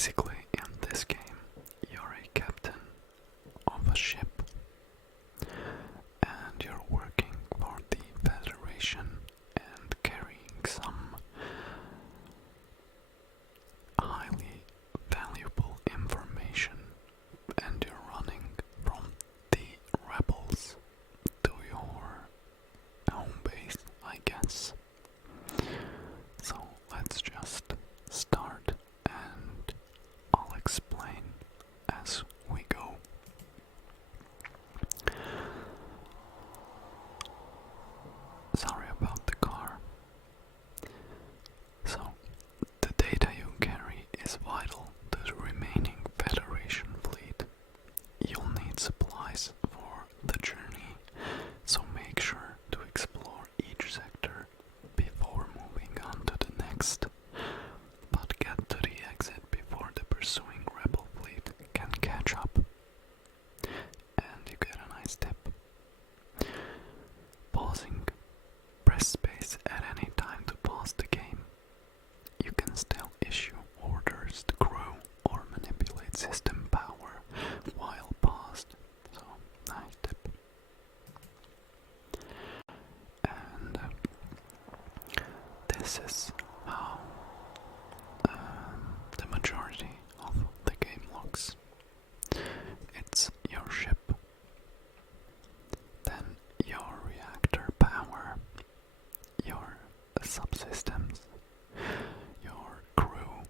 Basically, in this game, you're a captain of a ship and you're working for the Federation and carrying some highly valuable information, and you're running from the rebels to your home base, I guess. So let's just start and I'll explain as we go. Sorry about the car. So, the data you carry is vital to the remaining Federation fleet. You'll need supplies for the journey, so make sure to explore each sector before moving on to the next. But get to the exit before the pursuing rebel fleet can catch up. And you get a nice tip. Pausing. Press space at any time to pause the game. You can still issue orders to crew or manipulate system power while paused. So, nice tip. And this is how the majority of the game looks. It's your ship, then your reactor power, your subsystems, your crew,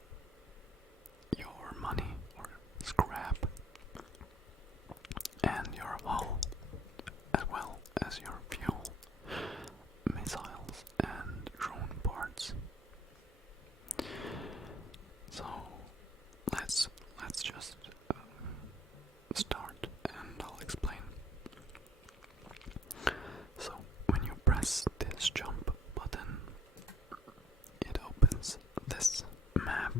your money or scrap, and your hull, as well as your fuel, missiles, and drone parts. So let's just start, and I'll explain. So when you press this jump button, it opens this map,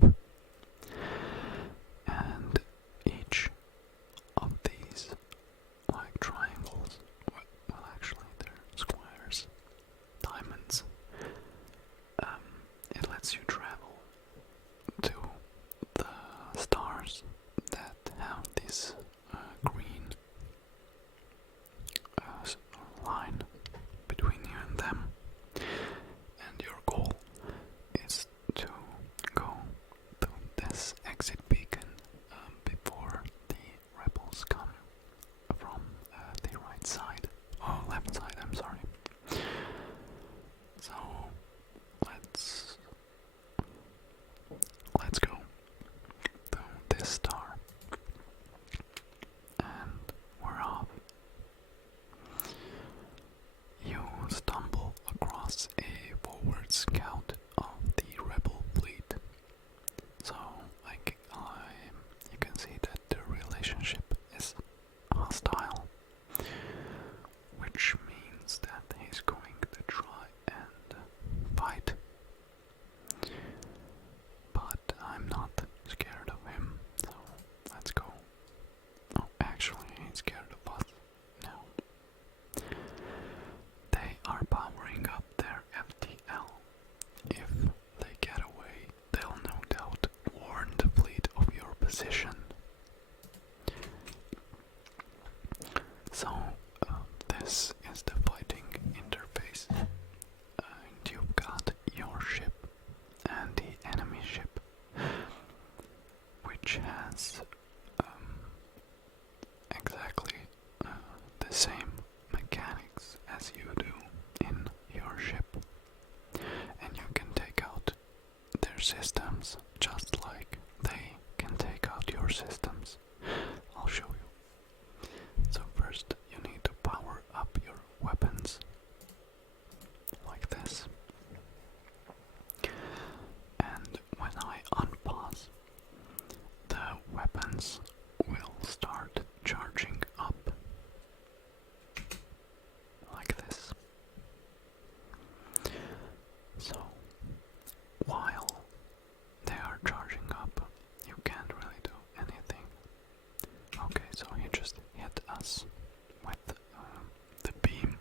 and each of these like triangles, well actually they're squares, diamonds, it lets you travel to the stars that have this green line between you and them, and your goal is to go to this exit beacon before the rebels come from the right side, or left side, I'm sorry. So let's go to this star, and we're off. You stumble across a forward scout of the rebel fleet. So, you can see that the relationship is hostile, which means that he's going to try and fight. But I'm not scared of him, so let's go. Oh, actually, he's scared of us now. They are powering up their FTL. If they get away, they'll no doubt warn the fleet of your position. So, this is the fighting interface. And you've got your ship and the enemy ship, which has exactly the same mechanics as you do in your ship, and you can take out their systems just like they can take out your systems. I'll show you. So first you need to power up your weapons like this, and when I unpause, the weapons will start charging up like this. So while they are charging up, you can't really do anything. Okay, so he just hit us with the beam,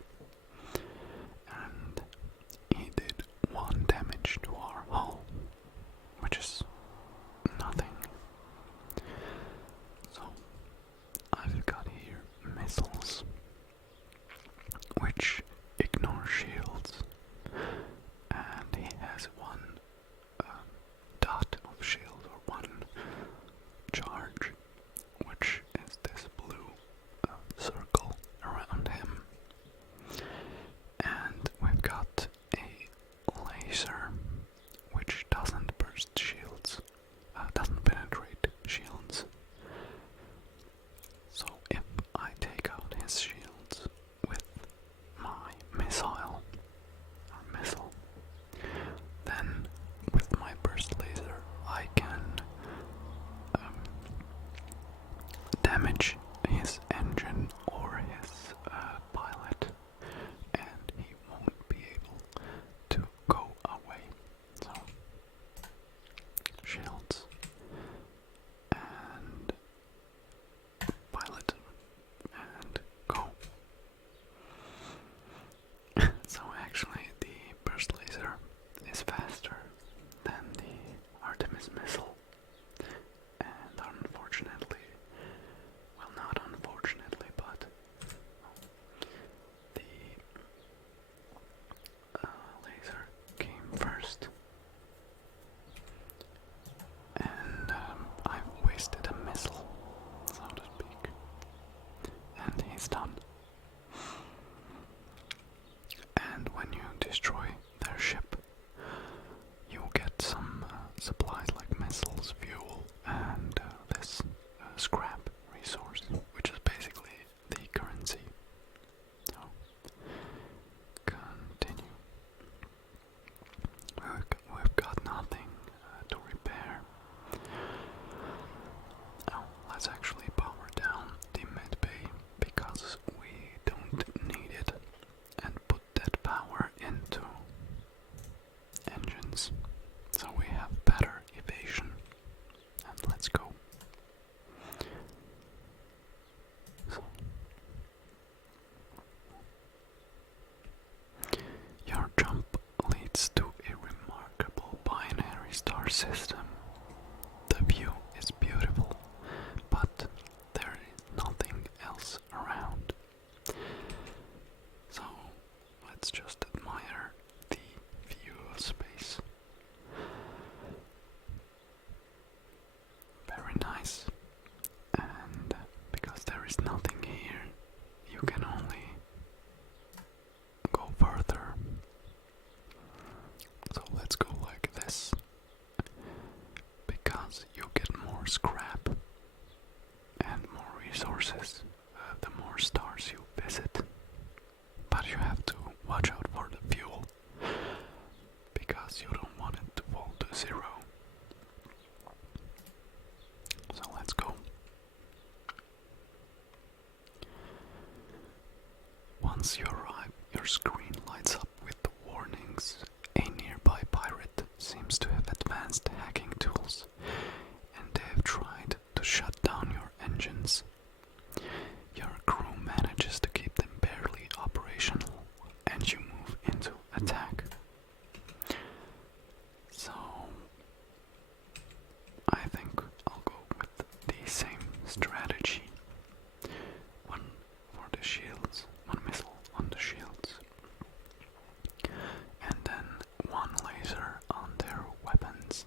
3-star system. The view is beautiful, but there is nothing else around. So let's just admire the view of space. Very nice. And because there is nothing here, you can only go further. So let's go like this. Because you get more scrap and more resources the more stars you visit. But you have to watch out for the fuel, because you don't want it to fall to 0. So let's go. Once you arrive, your screen lights up with the warnings. A nearby pirate seems to have advanced hacking tools, and they have tried to shut down your engines. Your crew manages to keep them barely operational, and you move into attack. So I think I'll go with the same strategy. One for the shields, one missile on the shields, and then one laser on their weapons.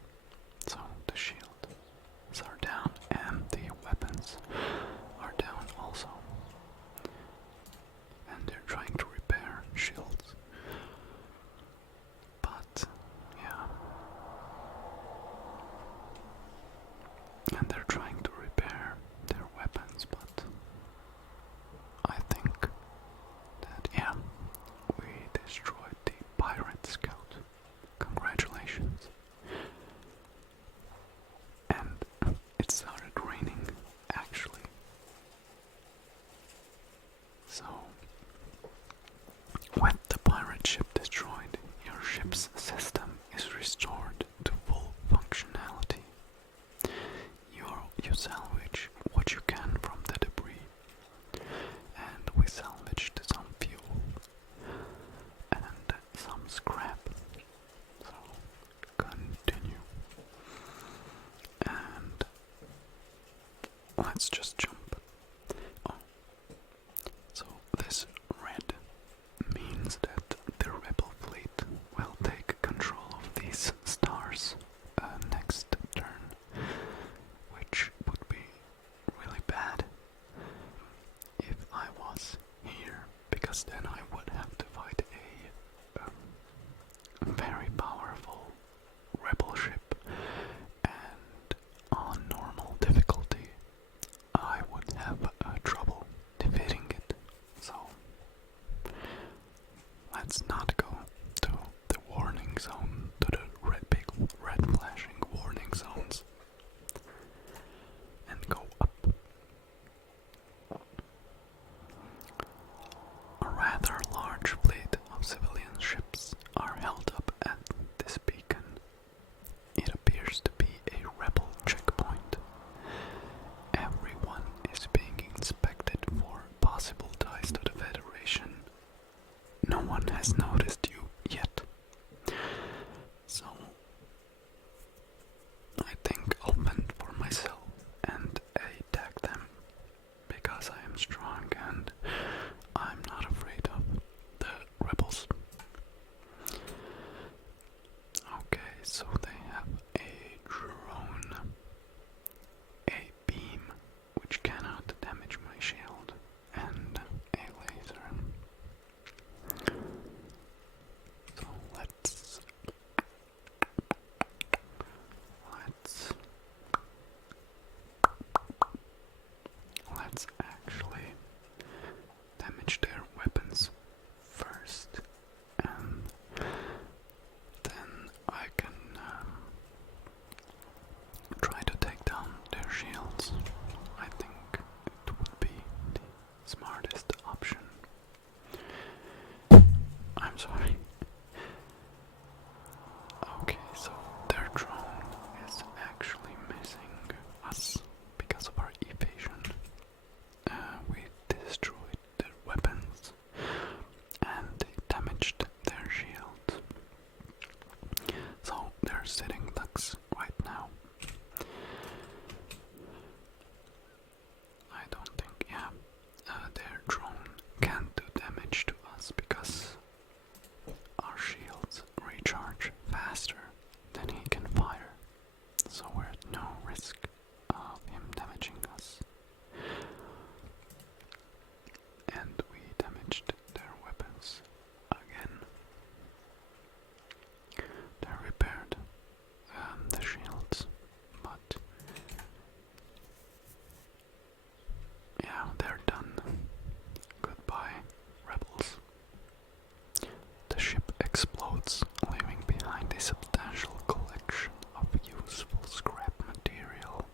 risk of him damaging us. And we damaged their weapons again. They repaired the shields, but yeah, they're done. Goodbye, rebels. The ship explodes, leaving behind a substantial collection of useful scrap material.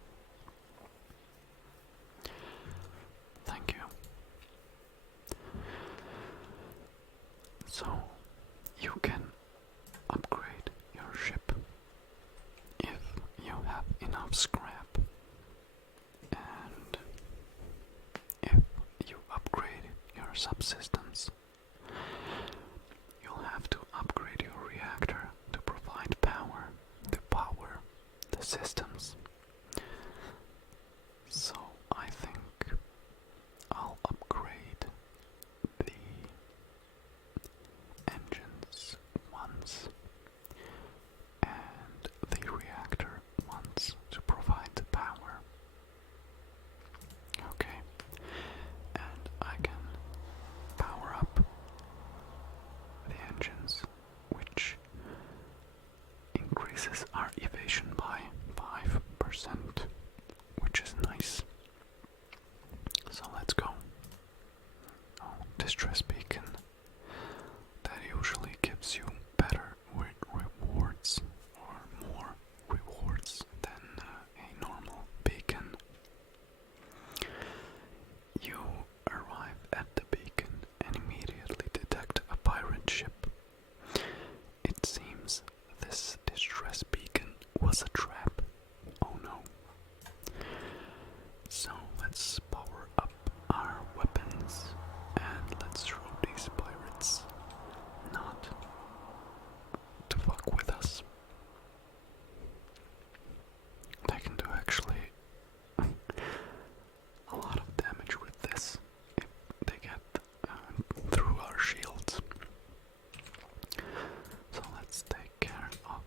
Thank you. So, you can upgrade your ship if you have enough scrap, and if you upgrade your subsystems, you'll have to upgrade your reactor to provide power to power the systems. So I think I'll upgrade the engines once and the reactor once to provide the power. Okay, and I can power up the engines, which increases our evasion by 5%, which is nice. So let's go. Oh, distress beacon. That usually gives you better rewards, or more rewards than a normal beacon. You arrive at the beacon and immediately detect a pirate ship. It seems this distress beacon was a trap. Oh no. So let's power up our weapons and let's show these pirates not to fuck with us. They can do actually a lot of damage with this if they get through our shields. So let's take care of.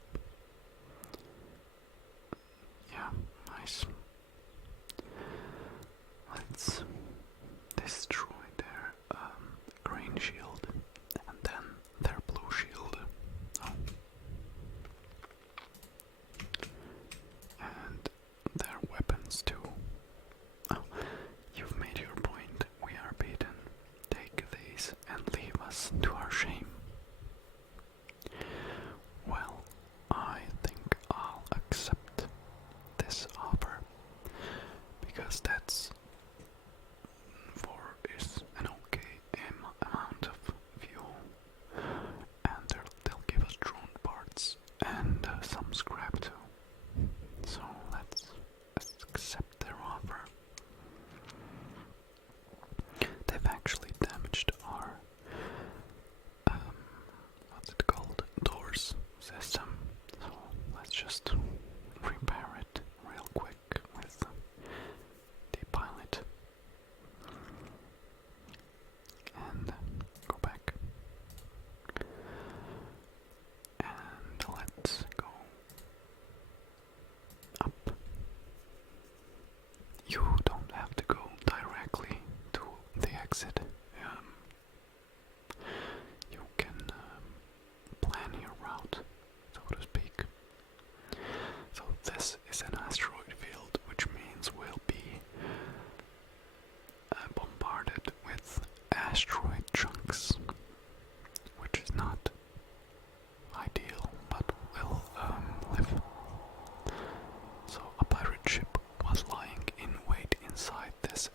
Yeah, nice. Let's destroy their green shield and then their blue shield. Oh. And their weapons too. Oh, you've made your point. We are beaten. Take these and leave us to our shame. Well, I think I'll accept this offer because that's is an okay amount of fuel, and they'll give us drone parts and some scrap too. So let's accept their offer. They've actually damaged our what's it called? Doors system. So let's just repair it real quick with the pilot. And go back. And let's go up. You don't have to go directly to the exit. You can plan your route, so to speak. So this is an asteroid field, which means we'll be bombarded with asteroid chunks, which is not ideal, but will live. So a pirate ship was lying in wait inside this